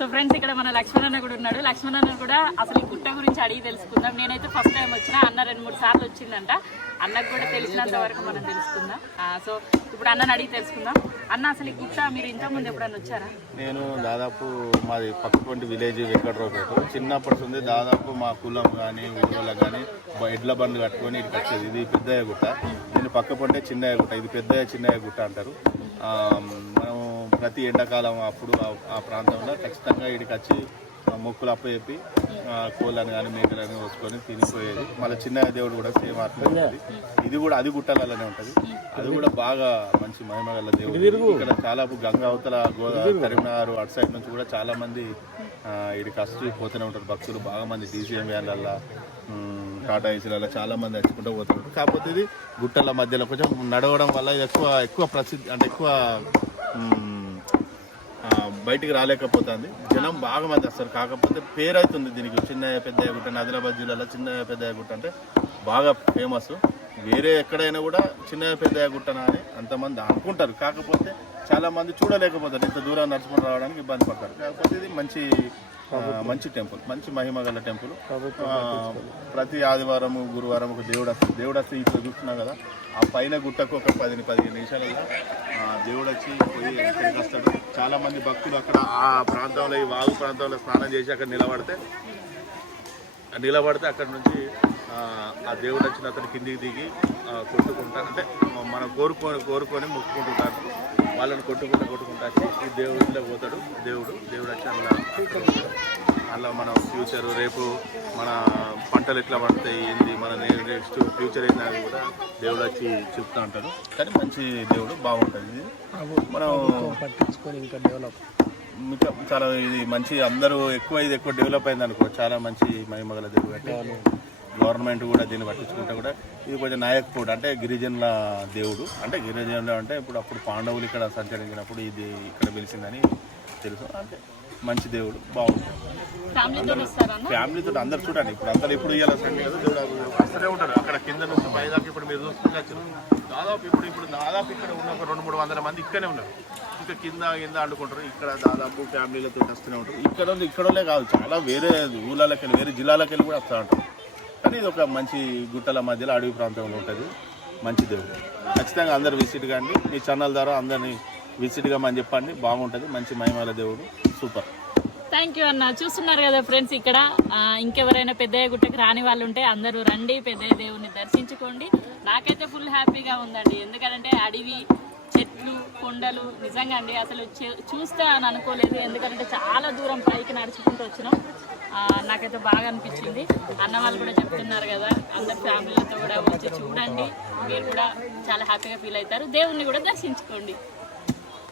So friends ఇక్కడ మన లక్ష్మణ్ అన్న కూడా ఉన్నాడు. లక్ష్మణ్ అన్న కూడా అసలు ఈ గుట్ట గురించి అడిగి తెలుసుకుందాం. నేనైతే ఫస్ట్ టైం వచ్చిన అన్న రెండు మూడు సార్లు వచ్చిందంట. అన్నకు కూడా తెలిసినంత వరకు మనం తెలుసుకుందాం. సో ఇప్పుడు అన్నని అడిగి తెలుసుకుందాం. అన్న అసలు ఈ గుట్ట మీరు ఇంతకుముందు ఎప్పుడన్నా వచ్చారా? నేను దాదాపు మాది పక్కటువంటి విలేజ్ వెంకట్రావుపేట. చిన్నప్పటి నుండి దాదాపు మా కులం కానీ ఊళ్ళో కానీ ఎడ్ల బండ్లు కట్టుకొని ఇక్కడికి వచ్చేది. ఇది పెద్దయ్య గుట్ట. నేను పక్క పంటే చిన్నయ్య గుట్ట. ఇది పెద్దయ్య చిన్నయ్య గుట్ట అంటారు. మనం ప్రతి ఎండాకాలం అప్పుడు ఆ- ఆ ప్రాంతంలో ఖచ్చితంగా ఇక్కడికి వచ్చి మొక్కులు అప్పచెప్పి కోళ్ళని కానీ మేకలని వచ్చుకొని తినిపోయేది. మళ్ళీ చిన్నయ్య దేవుడు కూడా సేమ్ అట్లా ఇది కూడా అది గుట్టలనే ఉంటుంది. అది కూడా బాగా మంచి మహిమ గల దేవుడు. ఇక్కడ చాలా గంగా అవతల గోదావరి కరీంనగర్ అటు సైడ్ నుంచి కూడా చాలా మంది ఇక్కడికి వస్తూ పోతూనే ఉంటారు భక్తులు. బాగా మంది డీసీఎం వ్యాన్లల్లో టాటా ఏసీలలో చాలా మంది వచ్చుకుంటూ పోతుంటారు కాకపోతే ఇది గుట్టల మధ్యలో కొంచెం నడవడం వల్ల ఇది ఎక్కువ ఎక్కువ ప్రసిద్ధి అంటే ఎక్కువ బయటికి రాలేకపోతుంది. జనం బాగా మంది వస్తారు. కాకపోతే పేరు అవుతుంది దీనికి. చిన్న పెద్ద గుట్ట ఆదిలాబాద్ జిల్లాలో చిన్న పెద్ద గుట్ట అంటే బాగా ఫేమస్ వేరే ఎక్కడైనా కూడా చిన్న పెద్ద గుట్టన అని అంతమంది అనుకుంటారు. కాకపోతే చాలా మంది చూడలేకపోతారు. ఇంత దూరం నడుచుకుని రావడానికి ఇబ్బంది పడతారు. కాకపోతే ఇది మంచి మంచి టెంపుల్. మంచి మహిమ గల టెంపుల్. ప్రతి ఆదివారం గురువారం ఒక దేవుడు వస్తుంది దేవుడు వస్తే ఇప్పుడు చూస్తున్నాం కదా ఆ పైన గుట్టకు ఒక పది పదిహేను నిమిషాలలో ఆ, దేవుడు వచ్చి పోయి ఇక్కడికి వస్తాడు. చాలా మంది భక్తులు అక్కడ ఆ ప్రాంతంలో ఈ వాగు ప్రాంతంలో స్నానం చేసి అక్కడ నిలబడితే నిలబడితే అక్కడ నుంచి ఆ, దేవుడు వచ్చిన అతను కిందికి దిగి కొట్టుకుంటా అంటే మనం కోరుకొని కోరుకొని మొక్కుకుంటుంటారు. వాళ్ళని కొట్టుకుంటా కొట్టుకుంటా ఈ దేవుడిలో పోతాడు. దేవుడు దేవుడు వచ్చి అలా అలా మన ఫ్యూచర్ రేపు మన పంటలు ఎట్లా పండుతాయి ఏంది మన నెక్స్ట్ ఫ్యూచర్ ఏంది అని కూడా దేవుడు వచ్చి చెప్తా ఉంటాడు. కానీ మంచి దేవుడు బాగుంటుంది మనం పట్టించుకొని ఇంకా డెవలప్ ఇంకా చాలా ఇది మంచి అందరూ ఎక్కువ ఇది ఎక్కువ డెవలప్ అయింది అనుకో చాలా మంచి మహిమగల దేవుడు. అంటే గవర్నమెంట్ కూడా దీన్ని పట్టించుకుంటే కూడా ఇది కొంచెం నాయకపోడు అంటే గిరిజనుల దేవుడు. అంటే గిరిజనులు అంటే ఇప్పుడు అప్పుడు పాండవులు ఇక్కడ సంచరించినప్పుడు ఇది ఇక్కడ వెలిసిందని తెలుసు. అంటే మంచి దేవుడు బాగుంటుంది ఫ్యామిలీతో అందరు చూడండి. ఇప్పుడు అందరు ఎప్పుడు ఇవ్వాలి దేవుడు వస్తూనే ఉంటారు అక్కడ కింద నుంచి పై దాకా ఇప్పుడు మీరు చూసుకుంటే దాదాపు ఇప్పుడు ఇప్పుడు దాదాపు ఇక్కడ ఉన్న ఒక రెండు మూడు వందల మంది ఇక్కడే ఉన్నారు. ఇంకా కింద కింద అండుకుంటారు ఇక్కడ దాదాపు ఫ్యామిలీలతో వస్తూనే ఉంటారు. ఇక్కడ ఉంది ఇక్కడలే కాదు. చాలా వేరే ఊళ్ళకి వెళ్ళి వేరే జిల్లాలకు వెళ్ళి కూడా వస్తూ ఉంటారు. కానీ ఇది ఒక మంచి గుట్టల మధ్యలో అడవి ప్రాంతంలో ఉంటుంది. మంచి దేవుడు. ఖచ్చితంగా అందరు విసిట్ కండి మీ ఛానల్ ద్వారా అందరినీ విసిట్ కమ్మని చెప్పండి. బాగుంటుంది. మంచి మహిమల దేవుడు. సూపర్ థ్యాంక్ యూ అన్న. చూస్తున్నారు కదా ఫ్రెండ్స్ ఇక్కడ. ఇంకెవరైనా పెద్దయ్య గుట్టకి రాని వాళ్ళు ఉంటే అందరూ రండి. పెద్దయ్య దేవుడిని దర్శించుకోండి. నాకైతే ఫుల్ హ్యాపీగా ఉందండి. ఎందుకంటే అడవి చెట్లు కొండలు నిజంగా అండి అసలు చూస్తే అని అనుకోలేదు. ఎందుకంటే చాలా దూరం పైకి నడుచుకుంటూ వచ్చినాం. నాకైతే బాగా అనిపించింది. అన్న వాళ్ళు కూడా చెప్తున్నారు కదా అందరు ఫ్యామిలీతో కూడా వచ్చి చూడండి. మీరు కూడా చాలా హ్యాపీగా ఫీల్ అవుతారు. దేవుణ్ణి కూడా దర్శించుకోండి.